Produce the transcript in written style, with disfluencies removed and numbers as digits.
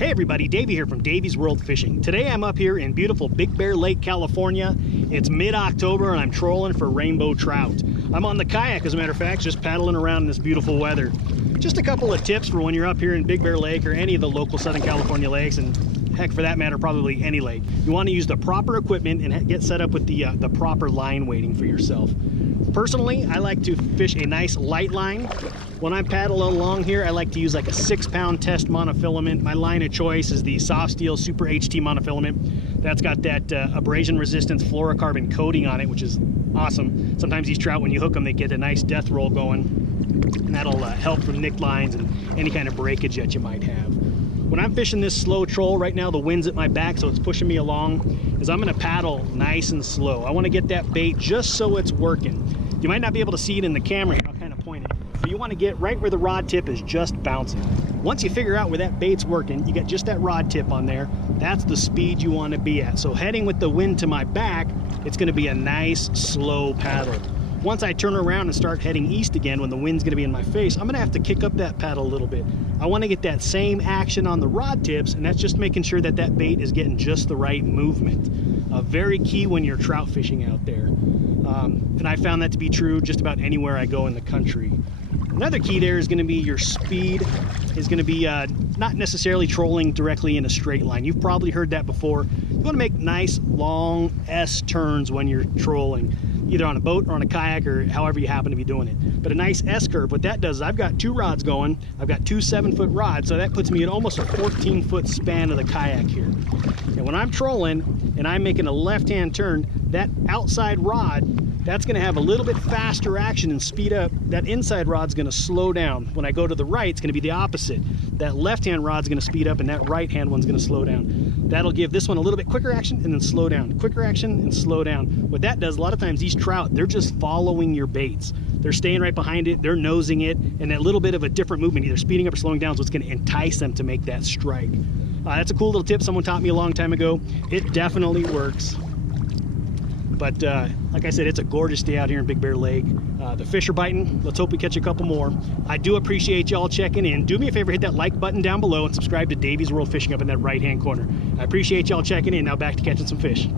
Hey everybody, Davey here from Davey's World Fishing. Today I'm up here in beautiful Big Bear Lake, California. It's mid-October and I'm trolling for rainbow trout. I'm on the kayak, as a matter of fact, just paddling around in this beautiful weather. Just a couple of tips for when you're up here in Big Bear Lake or any of the local Southern California lakes, and heck, for that matter, probably any lake. You want to use the proper equipment and get set up with the proper line weighting for yourself. Personally, I like to fish a nice light line. When I'm paddling along here, I like to use like a 6-pound test monofilament. My line of choice is the Soft Steel Super HT monofilament. That's got that abrasion resistance fluorocarbon coating on it, which is awesome. Sometimes these trout, when you hook them, they get a nice death roll going, and that'll help from nicked lines and any kind of breakage that you might have. When I'm fishing this slow troll, right now the wind's at my back, so it's pushing me along, is I'm gonna paddle nice and slow. I wanna get that bait just so it's working. You might not be able to see it in the camera here, I'll kind of point it. But you wanna get right where the rod tip is just bouncing. Once you figure out where that bait's working, you get just that rod tip on there, that's the speed you wanna be at. So heading with the wind to my back, it's gonna be a nice, slow paddle. Once I turn around and start heading east again, when the wind's gonna be in my face, I'm gonna have to kick up that paddle a little bit. I wanna get that same action on the rod tips, and that's just making sure that that bait is getting just the right movement. Very key when you're trout fishing out there. And I found that to be true just about anywhere I go in the country. Another key there is gonna be your speed is gonna be not necessarily trolling directly in a straight line. You've probably heard that before. You wanna make nice, long S turns when you're trolling, either on a boat or on a kayak or however you happen to be doing it. But a nice S curve, what that does is I've got 2 rods going. I've got 2 7-foot rods, so that puts me at almost a 14-foot span of the kayak here. And when I'm trolling and I'm making a left-hand turn, that outside rod, that's gonna have a little bit faster action and speed up. That inside rod's gonna slow down. When I go to the right, it's gonna be the opposite. That left-hand rod's gonna speed up and that right-hand one's gonna slow down. That'll give this one a little bit quicker action and then slow down. Quicker action and slow down. What that does, a lot of times these trout, they're just following your baits. They're staying right behind it, they're nosing it, and that little bit of a different movement, either speeding up or slowing down, is what's gonna entice them to make that strike. That's a cool little tip someone taught me a long time ago. It definitely works. But like I said, it's a gorgeous day out here in Big Bear Lake. The fish are biting. Let's hope we catch a couple more. I do appreciate y'all checking in. Do me a favor, hit that like button down below and subscribe to Davey's World Fishing up in that right-hand corner. I appreciate y'all checking in. Now back to catching some fish.